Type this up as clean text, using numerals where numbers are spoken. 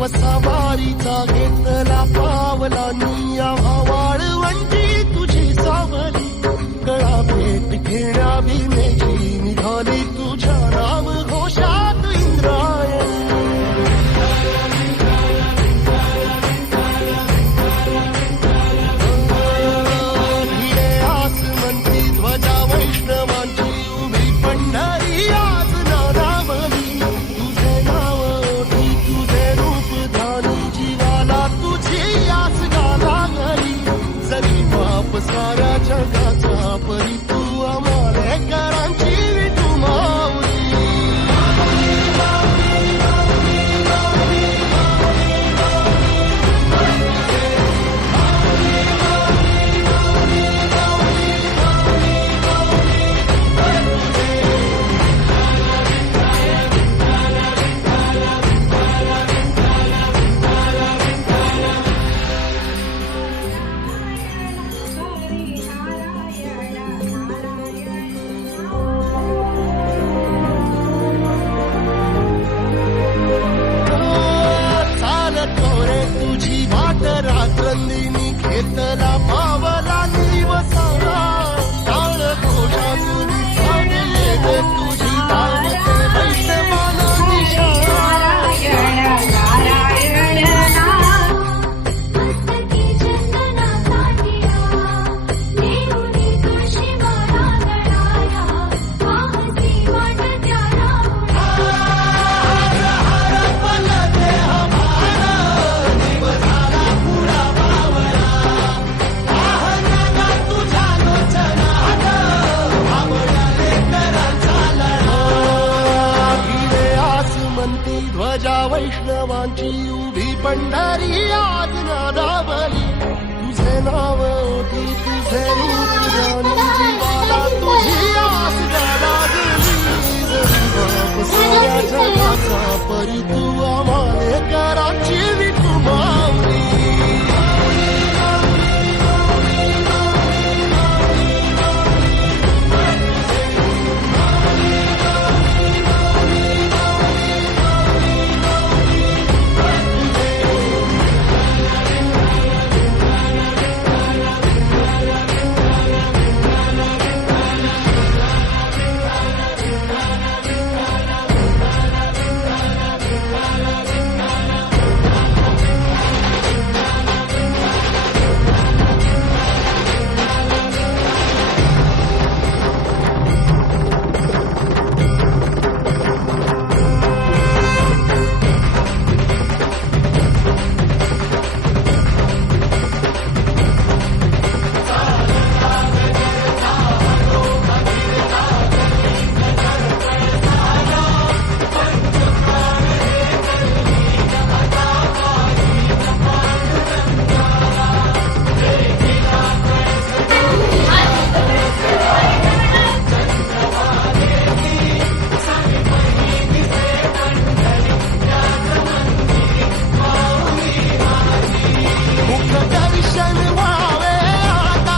वसावारीचा घेतला पावला निया वाळवंटी तुझी सावली कळा भेट घेण्या भीमेची निघाली तुझ्या नाम घोषात इंद्रायणी भिडे आसमंती ध्वजा वैष्णवांची उभी पंढरी आज नादावली तुझे नाव ओठी तुझे रूप जीवाला तुझी आस गाला घरी जरी बाप साऱ्या जगाचा परी तू आमालेकरांची विठू माऊली रात्रंदिनी घेतला पावला निवसाला टाळ घोषा तुझी साडले तुझी दावते वैष्णवाला निशाणा मस्तकी चंदना काठिया नेऊनी तुळशी माळा गळाया वाहसी वाटत्या राहुळा ध्वजा वैष्णवांची उभी पंढरी आज नादावली तुझे नाव ओठी तुझे रूप जाणून